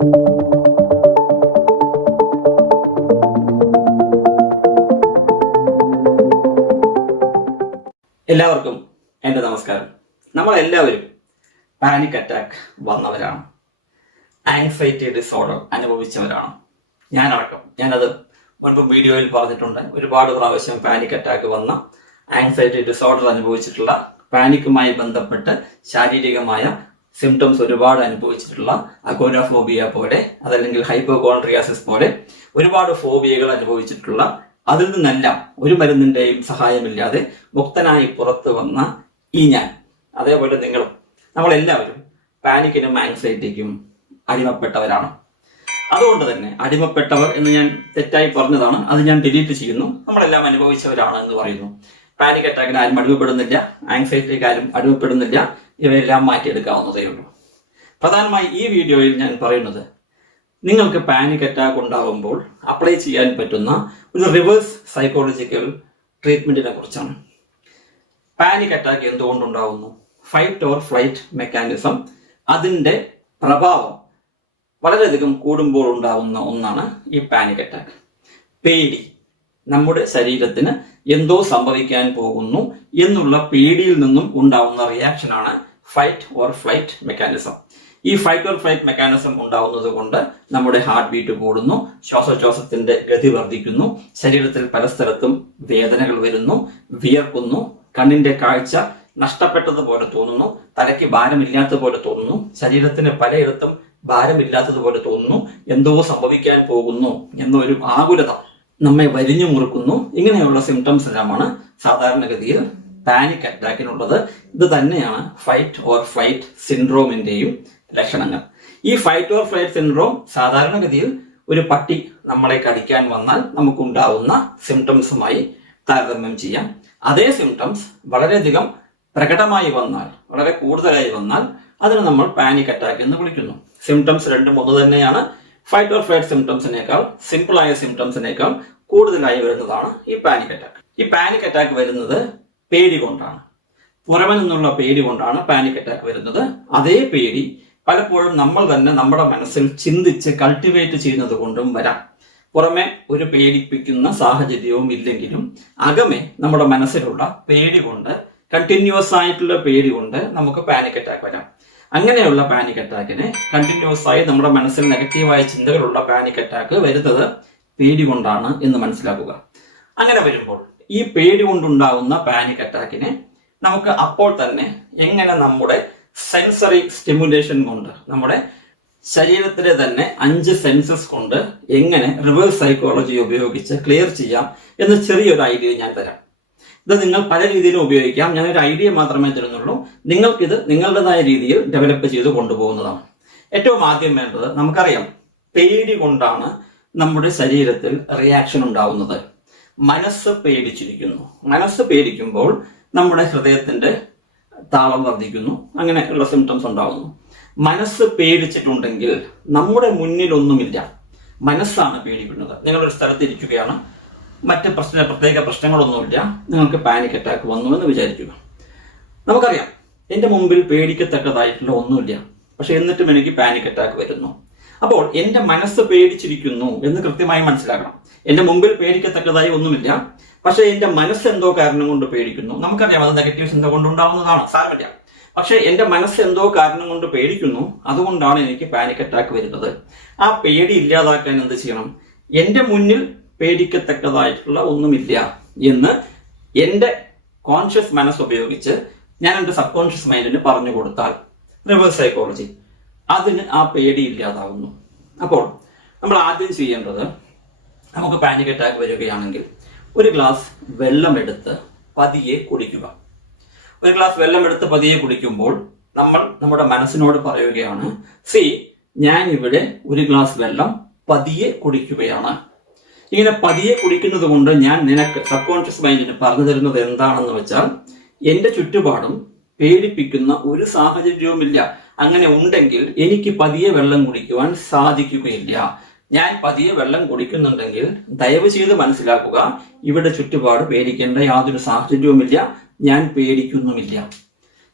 എല്ലാവർക്കും എൻ്റെ നമസ്കാരം. നമ്മളെല്ലാവരും പാനിക് അറ്റാക്ക് വന്നവരാണ്, ആങ്സൈറ്റി ഡിസോർഡർ അനുഭവിച്ചവരാണ്. ഞാനത് മുൻപ് വീഡിയോയിൽ പറഞ്ഞിട്ടുണ്ട്. ഒരുപാട് പ്രാവശ്യം പാനിക് അറ്റാക്ക് വന്ന, ആങ്സൈറ്റി ഡിസോർഡർ അനുഭവിച്ചിട്ടുള്ള, പാനിക്കുമായി ബന്ധപ്പെട്ട് ശാരീരികമായ സിംറ്റംസ് ഒരുപാട് അനുഭവിച്ചിട്ടുള്ള അഗോരാഫോബിയ പോലെ, അതല്ലെങ്കിൽ ഹൈപ്പോകോൺട്രിയാസിസ് പോലെ ഒരുപാട് ഫോബിയകൾ അനുഭവിച്ചിട്ടുള്ള, അതിൽ നിന്നെല്ലാം ഒരു മരുന്നിന്റെയും സഹായമില്ലാതെ മുക്തനായി പുറത്തു വന്ന ഞാൻ, അതേപോലെ നമ്മളെല്ലാവരും പാനിക്കിനും ആങ്സൈറ്റിക്കും അടിമപ്പെട്ടവരാണ്. അതുകൊണ്ട് തന്നെ അടിമപ്പെട്ടവർ എന്ന് ഞാൻ തെറ്റായി പറഞ്ഞതാണ്, അത് ഞാൻ ഡിലീറ്റ് ചെയ്യുന്നു. നമ്മളെല്ലാം അനുഭവിച്ചവരാണ് എന്ന് പറയുന്നു. പാനിക് അറ്റാക്കിന് ആരും അടിമപ്പെടുന്നില്ല, ആങ്സൈറ്റിക്ക് ആരും അടിമപ്പെടുന്നില്ല. ഇവയെല്ലാം മാറ്റിയെടുക്കാവുന്നതേ ഉള്ളൂ. പ്രധാനമായി ഈ വീഡിയോയിൽ ഞാൻ പറയുന്നത്, നിങ്ങൾക്ക് പാനിക് അറ്റാക്ക് ഉണ്ടാകുമ്പോൾ അപ്ലൈ ചെയ്യാൻ പറ്റുന്ന ഒരു റിവേഴ്സ് സൈക്കോളജിക്കൽ ട്രീറ്റ്മെന്റിനെ കുറിച്ചാണ്. പാനിക് അറ്റാക്ക് എന്തുകൊണ്ടുണ്ടാകുന്നു? ഫൈറ്റ് ഓർ ഫ്ലൈറ്റ് മെക്കാനിസം, അതിന്റെ പ്രഭാവം വളരെയധികം കൂടുമ്പോൾ ഉണ്ടാകുന്ന ഒന്നാണ് ഈ പാനിക് അറ്റാക്ക്. പേടി, നമ്മുടെ ശരീരത്തിന് എന്തോ സംഭവിക്കാൻ പോകുന്നു എന്നുള്ള പേടിയിൽ നിന്നും ഉണ്ടാവുന്ന റിയാക്ഷനാണ് ഫൈറ്റ് ഓർ ഫ്ലൈറ്റ് മെക്കാനിസം. ഈ ഫൈറ്റ് ഓർ ഫ്ലൈറ്റ് മെക്കാനിസം ഉണ്ടാവുന്നത് കൊണ്ട് നമ്മുടെ ഹാർട്ട് ബീറ്റ് കൂടുന്നു, ശ്വാസോച്ഛ്വാസത്തിന്റെ ഗതി വർദ്ധിക്കുന്നു, ശരീരത്തിൽ പല സ്ഥലത്തും വേദനകൾ വരുന്നു, വിയർക്കുന്നു, കണ്ണിന്റെ കാഴ്ച നഷ്ടപ്പെട്ടതുപോലെ തോന്നുന്നു, തലയ്ക്ക് ഭാരമില്ലാത്തതുപോലെ തോന്നുന്നു, ശരീരത്തിന് പലയിടത്തും ഭാരമില്ലാത്തതുപോലെ തോന്നുന്നു, എന്തോ സംഭവിക്കാൻ പോകുന്നു എന്നൊരു ആകുലത നമ്മെ വരിഞ്ഞു മുറുക്കുന്നു. ഇങ്ങനെയുള്ള സിംറ്റംസ് എല്ലാമാണ് സാധാരണഗതിയിൽ പാനിക് അറ്റാക്കിനുള്ളത്. ഇത് തന്നെയാണ് ഫൈറ്റ് ഓർ ഫ്ലൈറ്റ് സിൻഡ്രോമിന്റെയും ലക്ഷണങ്ങൾ. ഈ ഫൈറ്റ് ഓർ ഫ്ലൈറ്റ് സിൻഡ്രോം സാധാരണഗതിയിൽ ഒരു പട്ടി നമ്മളെ കടിക്കാൻ വന്നാൽ നമുക്കുണ്ടാവുന്ന സിംറ്റംസുമായി താരതമ്യം ചെയ്യാം. അതേ സിംറ്റംസ് വളരെയധികം പ്രകടമായി വന്നാൽ, വളരെ കൂടുതലായി വന്നാൽ അതിന് നമ്മൾ പാനിക് അറ്റാക്ക് എന്ന് വിളിക്കുന്നു. സിംറ്റംസ് രണ്ടും ഒന്ന് തന്നെയാണ്. ഫൈറ്റ് ഓർ ഫ്ലൈറ്റ് സിംറ്റംസിനേക്കാൾ, സിമ്പിളായ സിംറ്റംസിനേക്കാൾ കൂടുതലായി വരുന്നതാണ് ഈ പാനിക് അറ്റാക്ക്. ഈ പാനിക് അറ്റാക്ക് വരുന്നത് പേടി കൊണ്ടാണ്. പുറമെ നിന്നുള്ള പേടി കൊണ്ടാണ് പാനിക് അറ്റാക്ക് വരുന്നത്. അതേ പേടി പലപ്പോഴും നമ്മൾ തന്നെ നമ്മുടെ മനസ്സിൽ ചിന്തിച്ച് കൾട്ടിവേറ്റ് ചെയ്യുന്നത് കൊണ്ടും വരാം. പുറമെ ഒരു പേടിപ്പിക്കുന്ന സാഹചര്യവും ഇല്ലെങ്കിലും അകമേ നമ്മുടെ മനസ്സിലുള്ള പേടി കൊണ്ട്, കണ്ടിന്യൂസ് ആയിട്ടുള്ള പേടി കൊണ്ട് നമുക്ക് പാനിക് അറ്റാക്ക് വരാം. അങ്ങനെയുള്ള പാനിക് അറ്റാക്കിന്, കണ്ടിന്യൂസ് ആയി നമ്മുടെ മനസ്സിൽ നെഗറ്റീവായ ചിന്തകളുള്ള പാനിക് അറ്റാക്ക് വരുന്നത് പേടി കൊണ്ടാണ് എന്ന് മനസ്സിലാക്കുക. അങ്ങനെ വരുമ്പോൾ ഈ പേടി കൊണ്ടുണ്ടാകുന്ന പാനിക് അറ്റാക്കിനെ നമുക്ക് അപ്പോൾ തന്നെ എങ്ങനെ നമ്മുടെ സെൻസറി സ്റ്റിമുലേഷൻ കൊണ്ട്, നമ്മുടെ ശരീരത്തിലെ തന്നെ 5 സെൻസസ് കൊണ്ട് എങ്ങനെ റിവേഴ്സ് സൈക്കോളജി ഉപയോഗിച്ച് ക്ലിയർ ചെയ്യാം എന്ന് ചെറിയൊരു ഐഡിയ ഞാൻ തരാം. ഇത് നിങ്ങൾ പല രീതിയിലും ഉപയോഗിക്കാം. ഞാനൊരു ഐഡിയ മാത്രമേ തരുന്നുള്ളൂ. നിങ്ങൾക്കിത് നിങ്ങളുടേതായ രീതിയിൽ ഡെവലപ്പ് ചെയ്ത് കൊണ്ടുപോകുന്നതാണ്. ഏറ്റവും ആദ്യം വേണ്ടത്, നമുക്കറിയാം പേടി കൊണ്ടാണ് നമ്മുടെ ശരീരത്തിൽ റിയാക്ഷൻ ഉണ്ടാവുന്നത്. മനസ്സ് പേടിച്ചിരിക്കുന്നു. മനസ്സ് പേടിക്കുമ്പോൾ നമ്മുടെ ഹൃദയത്തിന്റെ താളം വർദ്ധിക്കുന്നു, അങ്ങനെയുള്ള സിംറ്റംസ് ഉണ്ടാവുന്നു. മനസ്സ് പേടിച്ചിട്ടുണ്ടെങ്കിൽ നമ്മുടെ മുന്നിലൊന്നുമില്ല, മനസ്സാണ് പേടിക്കുന്നത്. നിങ്ങളൊരു സ്ഥലത്ത് ഇരിക്കുകയാണ്, മറ്റ് പ്രത്യേക പ്രശ്നങ്ങളൊന്നുമില്ല, നിങ്ങൾക്ക് പാനിക് അറ്റാക്ക് വന്നു എന്ന് വിചാരിക്കുക. നമുക്കറിയാം എന്റെ മുമ്പിൽ പേടിക്കത്തക്കതായിട്ടുള്ള ഒന്നുമില്ല, പക്ഷെ എന്നിട്ടും എനിക്ക് പാനിക് അറ്റാക്ക് വരുന്നു. അപ്പോൾ എന്റെ മനസ്സ് പേടിച്ചിരിക്കുന്നു എന്ന് കൃത്യമായി മനസ്സിലാക്കണം. എന്റെ മുമ്പിൽ പേടിക്കത്തക്കതായി ഒന്നുമില്ല, പക്ഷെ എന്റെ മനസ്സ് എന്തോ കാരണം കൊണ്ട് പേടിക്കുന്നു. നമുക്കറിയാം അത് നെഗറ്റീവ് ചിന്ത കൊണ്ടുണ്ടാവുന്നതാണ്, സാരമില്ല. പക്ഷെ എന്റെ മനസ്സ് എന്തോ കാരണം കൊണ്ട് പേടിക്കുന്നു, അതുകൊണ്ടാണ് എനിക്ക് പാനിക് അറ്റാക്ക് വരുന്നത്. ആ പേടി ഇല്ലാതാക്കാൻ എന്ത് ചെയ്യണം? എന്റെ മുന്നിൽ പേടിക്കത്തക്കതായിട്ടുള്ള ഒന്നുമില്ല എന്ന് എന്റെ കോൺഷ്യസ് മനസ്സ് ഉപയോഗിച്ച് ഞാൻ എന്റെ സബ് കോൺഷ്യസ് മൈൻഡിന് പറഞ്ഞു കൊടുത്താൽ, റിവേഴ്സ് സൈക്കോളജി, അതിന് ആ പേടി ഇല്ലാതാവുന്നു. അപ്പോൾ നമ്മൾ ആദ്യം ചെയ്യേണ്ടത്, നമുക്ക് പാനിക് അറ്റാക്ക് വരികയാണെങ്കിൽ ഒരു ഗ്ലാസ് വെള്ളമെടുത്ത് പതിയെ കുടിക്കുക. ഒരു ഗ്ലാസ് വെള്ളമെടുത്ത് പതിയെ കുടിക്കുമ്പോൾ നമ്മൾ നമ്മുടെ മനസ്സിനോട് പറയുകയാണ്, ഞാൻ ഇവിടെ ഒരു ഗ്ലാസ് വെള്ളം പതിയെ കുടിക്കുകയാണ്. ഇങ്ങനെ പതിയെ കുടിക്കുന്നത് കൊണ്ട് ഞാൻ നിനക്ക്, സബ് കോൺഷ്യസ് മൈൻഡിന് പറഞ്ഞു തരുന്നത് എന്താണെന്ന് വെച്ചാൽ, എന്റെ ചുറ്റുപാടും പേടിപ്പിക്കുന്ന ഒരു സാഹചര്യവുമില്ല. അങ്ങനെ ഉണ്ടെങ്കിൽ എനിക്ക് പതിയെ വെള്ളം കുടിക്കുവാൻ സാധിക്കുകയില്ല. ഞാൻ പതിയെ വെള്ളം കുടിക്കുന്നുണ്ടെങ്കിൽ ദയവ് ചെയ്ത് മനസ്സിലാക്കുക, ഇവിടെ ചുറ്റുപാട് പേടിക്കേണ്ട യാതൊരു സാഹചര്യവുമില്ല, ഞാൻ പേടിക്കുന്നുമില്ല.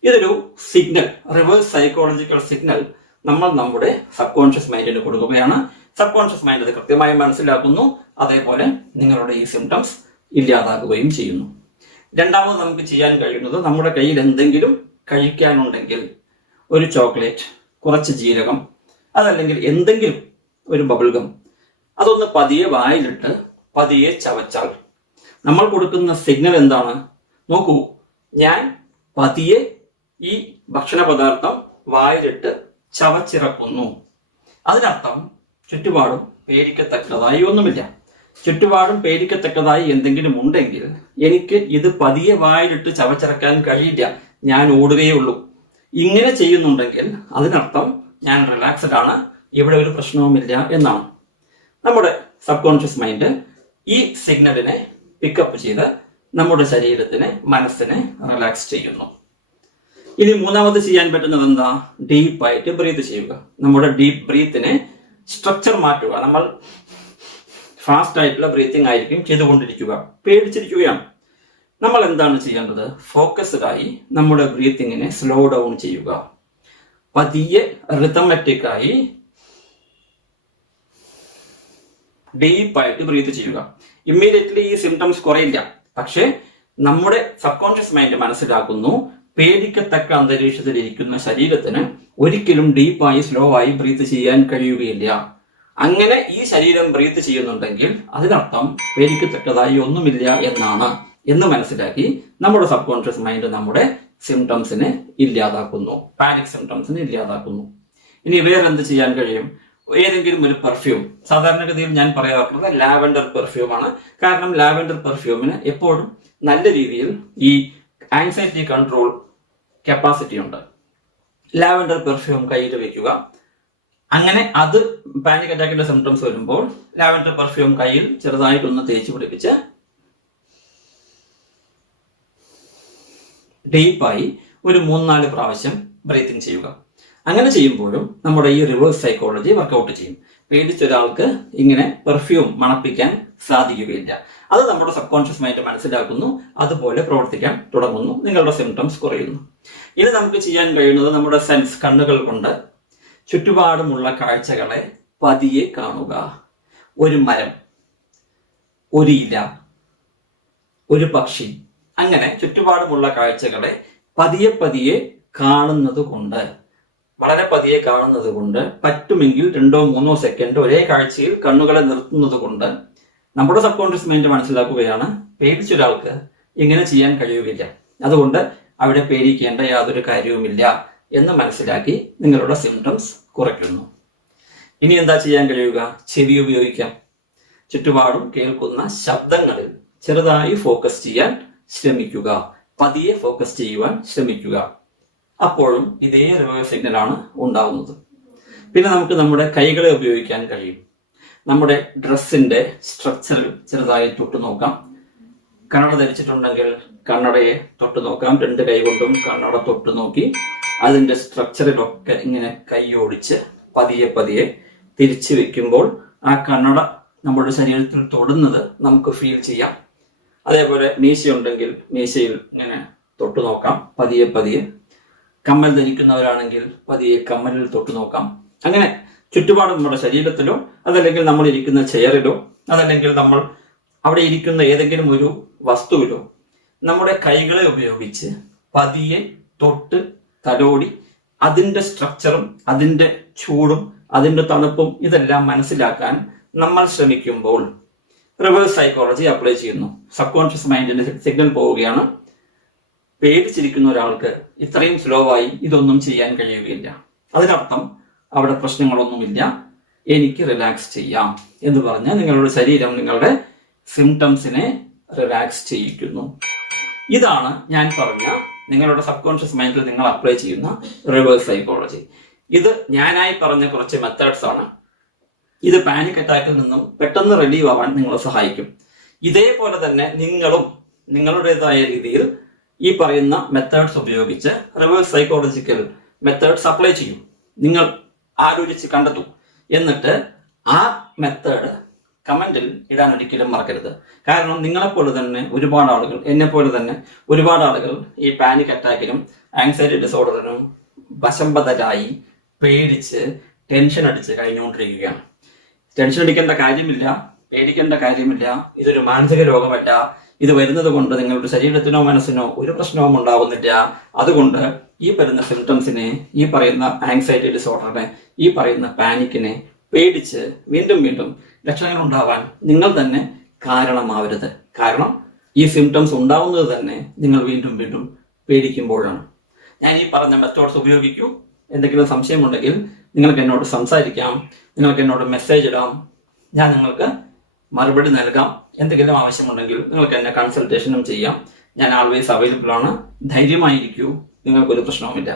ഇതൊരു സിഗ്നൽ, റിവേഴ്സ് സൈക്കോളജിക്കൽ സിഗ്നൽ നമ്മൾ നമ്മുടെ സബ് കോൺഷ്യസ് മൈൻഡിന് കൊടുക്കുകയാണ്. സബ് കോൺഷ്യസ് മൈൻഡ് അത് കൃത്യമായി മനസ്സിലാക്കുന്നു. അതേപോലെ നിങ്ങളുടെ ഈ സിംറ്റംസ് ഇല്ലാതാക്കുകയും ചെയ്യുന്നു. രണ്ടാമത് നമുക്ക് ചെയ്യാൻ കഴിയുന്നത്, നമ്മുടെ കയ്യിൽ എന്തെങ്കിലും കഴിക്കാനുണ്ടെങ്കിൽ ഒരു ചോക്ലേറ്റ്, കുറച്ച് ജീരകം, അതല്ലെങ്കിൽ എന്തെങ്കിലും ഒരു ബബിൾഗം, അതൊന്ന് പതിയെ വായിലിട്ട് പതിയെ ചവച്ചാൽ നമ്മൾ കൊടുക്കുന്ന സിഗ്നൽ എന്താണ്? നോക്കൂ, ഞാൻ പതിയെ ഈ ഭക്ഷണ പദാർത്ഥം വായിലിട്ട് ചവച്ചിറക്കുന്നു. അതിനർത്ഥം ചുറ്റുപാടും പേടിക്കത്തക്കതായി ഒന്നുമില്ല. ചുറ്റുപാടും പേടിക്കത്തക്കതായി എന്തെങ്കിലും ഉണ്ടെങ്കിൽ എനിക്ക് ഇത് പതിയെ വായിലിട്ട് ചവച്ചിറക്കാൻ കഴിയില്ല, ഞാൻ ഓടുകയേ ഉള്ളൂ. ഇങ്ങനെ ചെയ്യുന്നുണ്ടെങ്കിൽ അതിനർത്ഥം ഞാൻ റിലാക്സ്ഡ് ആണ്, ഇവിടെ ഒരു പ്രശ്നവുമില്ല എന്നാണ്. നമ്മുടെ സബ് കോൺഷ്യസ് മൈൻഡ് ഈ സിഗ്നലിനെ പിക്കപ്പ് ചെയ്ത് നമ്മുടെ ശരീരത്തിനെ, മനസ്സിനെ റിലാക്സ് ചെയ്യുന്നു. ഇനി മൂന്നാമത് ചെയ്യാൻ പറ്റുന്നത് എന്താ? ഡീപ്പായിട്ട് ബ്രീത്ത് ചെയ്യുക. നമ്മുടെ ഡീപ്പ് ബ്രീത്തിനെ സ്ട്രക്ചർ മാറ്റുക. നമ്മൾ ഫാസ്റ്റ് ആയിട്ടുള്ള ബ്രീത്തിങ് ആയിരിക്കും ചെയ്തുകൊണ്ടിരിക്കുക, പേടിച്ചിരിക്കുകയാണ്. നമ്മൾ എന്താണ് ചെയ്യേണ്ടത്? ഫോക്കസ്ഡ് ആയി നമ്മുടെ ബ്രീത്തിങ്ങിനെ സ്ലോ ഡൗൺ ചെയ്യുക. പതിയെ റിതമാറ്റിക് ആയി ഡീപ്പായിട്ട് ബ്രീത്ത് ചെയ്യുക. ഇമ്മീഡിയറ്റ്ലി ഈ സിംറ്റംസ് കുറയില്ല. പക്ഷേ നമ്മുടെ സബ് കോൺഷ്യസ് മൈൻഡ് മനസ്സിലാക്കുന്നു, പേടിക്കത്തക്ക അന്തരീക്ഷത്തിൽ ഇരിക്കുന്ന ശരീരത്തിന് ഒരിക്കലും ഡീപ്പായി സ്ലോ ആയി ബ്രീത്ത് ചെയ്യാൻ കഴിയുകയില്ല. അങ്ങനെ ഈ ശരീരം ബ്രീത്ത് ചെയ്യുന്നുണ്ടെങ്കിൽ അതിനർത്ഥം പേടിക്കത്തക്കതായി ഒന്നുമില്ല എന്നാണ് എന്ന് മനസ്സിലാക്കി നമ്മുടെ സബ് കോൺഷ്യസ് മൈൻഡ് നമ്മുടെ സിംറ്റംസിനെ ഇല്ലാതാക്കുന്നു, പാനിക് സിംറ്റംസിനെ ഇല്ലാതാക്കുന്നു. ഇനി വേറെ എന്ത് ചെയ്യാൻ കഴിയും? ഏതെങ്കിലും ഒരു പെർഫ്യൂം, സാധാരണഗതിയിൽ ഞാൻ പറയാറുള്ളത് ലാവൻഡർ പെർഫ്യൂം ആണ്. കാരണം ലാവൻഡർ പെർഫ്യൂമിന് എപ്പോഴും നല്ല രീതിയിൽ ഈ ആൻസൈറ്റി കൺട്രോൾ കപ്പാസിറ്റി ഉണ്ട്. ലാവൻഡർ പെർഫ്യൂം കയ്യിൽ വെക്കുക. അങ്ങനെ അത് പാനിക് അറ്റാക്കിന്റെ സിംറ്റംസ് വരുമ്പോൾ ലാവൻഡർ പെർഫ്യൂം കയ്യിൽ ചെറുതായിട്ടൊന്ന് തേച്ച് പിടിപ്പിച്ച് ഡീപ്പായി ഒരു 3-4 പ്രാവശ്യം ബ്രീത്തിങ് ചെയ്യുക. അങ്ങനെ ചെയ്യുമ്പോഴും നമ്മുടെ ഈ റിവേഴ്സ് സൈക്കോളജി വർക്കൗട്ട് ചെയ്യും. പേടിച്ച ഒരാൾക്ക് ഇങ്ങനെ പെർഫ്യൂം മണപ്പിക്കാൻ സാധിക്കുകയില്ല. അത് നമ്മുടെ സബ് കോൺഷ്യസ് മൈൻഡ് മനസ്സിലാക്കുന്നു, അതുപോലെ പ്രവർത്തിക്കാൻ തുടങ്ങുന്നു, നിങ്ങളുടെ സിംറ്റംസ് കുറയുന്നു. ഇനി നമുക്ക് ചെയ്യാൻ കഴിയുന്നത് നമ്മുടെ സെൻസ്, കണ്ണുകൾ കൊണ്ട് ചുറ്റുപാടുമുള്ള കാഴ്ചകളെ പതിയെ കാണുക. ഒരു മരം, ഒരു ഇല, ഒരു പക്ഷി, അങ്ങനെ ചുറ്റുപാടുമുള്ള കാഴ്ചകളെ പതിയെ പതിയെ കാണുന്നത് കൊണ്ട്, വളരെ പതിയെ കാണുന്നത് കൊണ്ട്, പറ്റുമെങ്കിൽ 2-3 സെക്കൻഡ് ഒരേ കാഴ്ചയിൽ കണ്ണുകളെ നിർത്തുന്നത് കൊണ്ട് നമ്മുടെ സബ് കോൺഷ്യസ് മൈൻഡ് മനസ്സിലാക്കുകയാണ്, പേടിച്ച ഒരാൾക്ക് ഇങ്ങനെ ചെയ്യാൻ കഴിയുകയില്ല, അതുകൊണ്ട് അവിടെ പേടിക്കേണ്ട യാതൊരു കാര്യവുമില്ല എന്ന് മനസ്സിലാക്കി നിങ്ങളുടെ സിംറ്റംസ് കുറയ്ക്കുന്നു. ഇനി എന്താ ചെയ്യാൻ കഴിയുക? ചെവി ഉപയോഗിക്കാം. ചുറ്റുപാടും കേൾക്കുന്ന ശബ്ദങ്ങളിൽ ചെറുതായി ഫോക്കസ് ചെയ്യാൻ ശ്രമിക്കുക, പതിയെ ഫോക്കസ് ചെയ്യുവാൻ ശ്രമിക്കുക. അപ്പോഴും ഇതേ റിവേഴ്സ് സിഗ്നലാണ് ഉണ്ടാവുന്നത്. പിന്നെ നമുക്ക് നമ്മുടെ കൈകളെ ഉപയോഗിക്കാൻ കഴിയും. നമ്മുടെ ഡ്രസ്സിന്റെ സ്ട്രക്ചറിൽ ചെറുതായി തൊട്ടു നോക്കാം. കണ്ണട ധരിച്ചിട്ടുണ്ടെങ്കിൽ കണ്ണടയെ തൊട്ടു നോക്കാം. 2 കൈ കൊണ്ടും കണ്ണട തൊട്ടു നോക്കി അതിന്റെ സ്ട്രക്ചറിലൊക്കെ ഇങ്ങനെ കൈ ഓടിച്ച് പതിയെ പതിയെ തിരിച്ചു വെക്കുമ്പോൾ ആ കണ്ണട നമ്മുടെ ശരീരത്തിൽ തൊടുന്നത് നമുക്ക് ഫീൽ ചെയ്യാം. അതേപോലെ മീശയുണ്ടെങ്കിൽ മീശയിൽ ഇങ്ങനെ തൊട്ടു നോക്കാം പതിയെ പതിയെ. കമ്മൽ ധരിക്കുന്നവരാണെങ്കിൽ പതിയെ കമ്മലിൽ തൊട്ടു നോക്കാം. അങ്ങനെ ചുറ്റുപാടും നമ്മുടെ ശരീരത്തിലോ അതല്ലെങ്കിൽ നമ്മൾ ഇരിക്കുന്ന ചെയറിലോ അതല്ലെങ്കിൽ നമ്മൾ അവിടെ ഇരിക്കുന്ന ഏതെങ്കിലും ഒരു വസ്തുവിലോ നമ്മുടെ കൈകളെ ഉപയോഗിച്ച് പതിയെ തൊട്ട് തലോടി അതിന്റെ സ്ട്രക്ചറും അതിന്റെ ചൂടും അതിന്റെ തണുപ്പും ഇതെല്ലാം മനസ്സിലാക്കാൻ നമ്മൾ ശ്രമിക്കുമ്പോൾ റിവേഴ്സ് സൈക്കോളജി അപ്ലൈ ചെയ്യുന്നു. സബ് കോൺഷ്യസ് മൈൻഡിന്റെ സിഗ്നൽ പോവുകയാണ്. പേടിച്ചിരിക്കുന്ന ഒരാൾക്ക് ഇത്രയും സ്ലോ ആയി ഇതൊന്നും ചെയ്യാൻ കഴിയുകയില്ല. അതിനർത്ഥം അവിടെ പ്രശ്നങ്ങളൊന്നുമില്ല, എനിക്ക് റിലാക്സ് ചെയ്യാം എന്ന് പറഞ്ഞ് നിങ്ങളുടെ ശരീരം നിങ്ങളുടെ സിംറ്റംസിനെ റിലാക്സ് ചെയ്യിക്കുന്നു. ഇതാണ് ഞാൻ പറഞ്ഞ നിങ്ങളുടെ സബ് കോൺഷ്യസ് മൈൻഡിൽ നിങ്ങൾ അപ്ലൈ ചെയ്യുന്ന റിവേഴ്സ് സൈക്കോളജി. ഇത് ഞാനായി പറഞ്ഞ കുറച്ച് മെത്തേഡ്സ് ആണ്. ഇത് പാനിക് അറ്റാക്കിൽ നിന്നും പെട്ടെന്ന് റിലീവ് ആവാൻ നിങ്ങളെ സഹായിക്കും. ഇതേപോലെ തന്നെ നിങ്ങളും നിങ്ങളുടേതായ രീതിയിൽ ഈ പറയുന്ന മെത്തേഡ്സ് ഉപയോഗിച്ച് റിവേഴ്സ് സൈക്കോളജിക്കൽ മെത്തേഡ്സ് അപ്ലൈ ചെയ്യും. നിങ്ങൾ ആലോചിച്ച് കണ്ടെത്തും. എന്നിട്ട് ആ മെത്തേഡ് കമന്റിൽ ഇടാൻ ഒരിക്കലും മറക്കരുത്. കാരണം നിങ്ങളെപ്പോലെ തന്നെ ഒരുപാട് ആളുകൾ, എന്നെ പോലെ തന്നെ ഒരുപാട് ആളുകൾ ഈ പാനിക് അറ്റാക്കിനും ആങ്സൈറ്റി ഡിസോർഡറിനും വശംബദ്ധരായി പേടിച്ച് ടെൻഷൻ അടിച്ച് കഴിഞ്ഞുകൊണ്ടിരിക്കുകയാണ്. ടെൻഷൻ അടിക്കേണ്ട കാര്യമില്ല, പേടിക്കേണ്ട കാര്യമില്ല. ഇതൊരു മാനസിക രോഗമല്ല. ഇത് വരുന്നത് കൊണ്ട് നിങ്ങളുടെ ശരീരത്തിനോ മനസ്സിനോ ഒരു പ്രശ്നവും ഉണ്ടാവുന്നില്ല. അതുകൊണ്ട് ഈ പറയുന്ന സിംറ്റംസിനെ, ഈ പറയുന്ന ആങ്സൈറ്റി ഡിസോർഡറിനെ, ഈ പറയുന്ന പാനിക്കിനെ പേടിച്ച് വീണ്ടും വീണ്ടും ലക്ഷണങ്ങൾ ഉണ്ടാവാൻ നിങ്ങൾ തന്നെ കാരണമാവരുത്. കാരണം ഈ സിംറ്റംസ് ഉണ്ടാവുന്നത് തന്നെ നിങ്ങൾ വീണ്ടും വീണ്ടും പേടിക്കുമ്പോഴാണ്. ഞാൻ ഈ പറഞ്ഞ മെത്തേഡ്സ് ഉപയോഗിക്കൂ. എന്തെങ്കിലും സംശയമുണ്ടെങ്കിൽ നിങ്ങൾക്ക് എന്നോട് സംസാരിക്കാം, നിങ്ങൾക്ക് എന്നോട് മെസ്സേജ് ഇടാം, ഞാൻ നിങ്ങൾക്ക് മറുപടി നൽകാം. എന്തെങ്കിലും ആവശ്യമുണ്ടെങ്കിൽ നിങ്ങൾക്ക് എന്നെ കൺസൾട്ടേഷനും ചെയ്യാം. ഞാൻ ആൾവേസ് അവൈലബിൾ ആണ്. ധൈര്യമായിരിക്കൂ, നിങ്ങൾക്കൊരു പ്രശ്നവുമില്ല.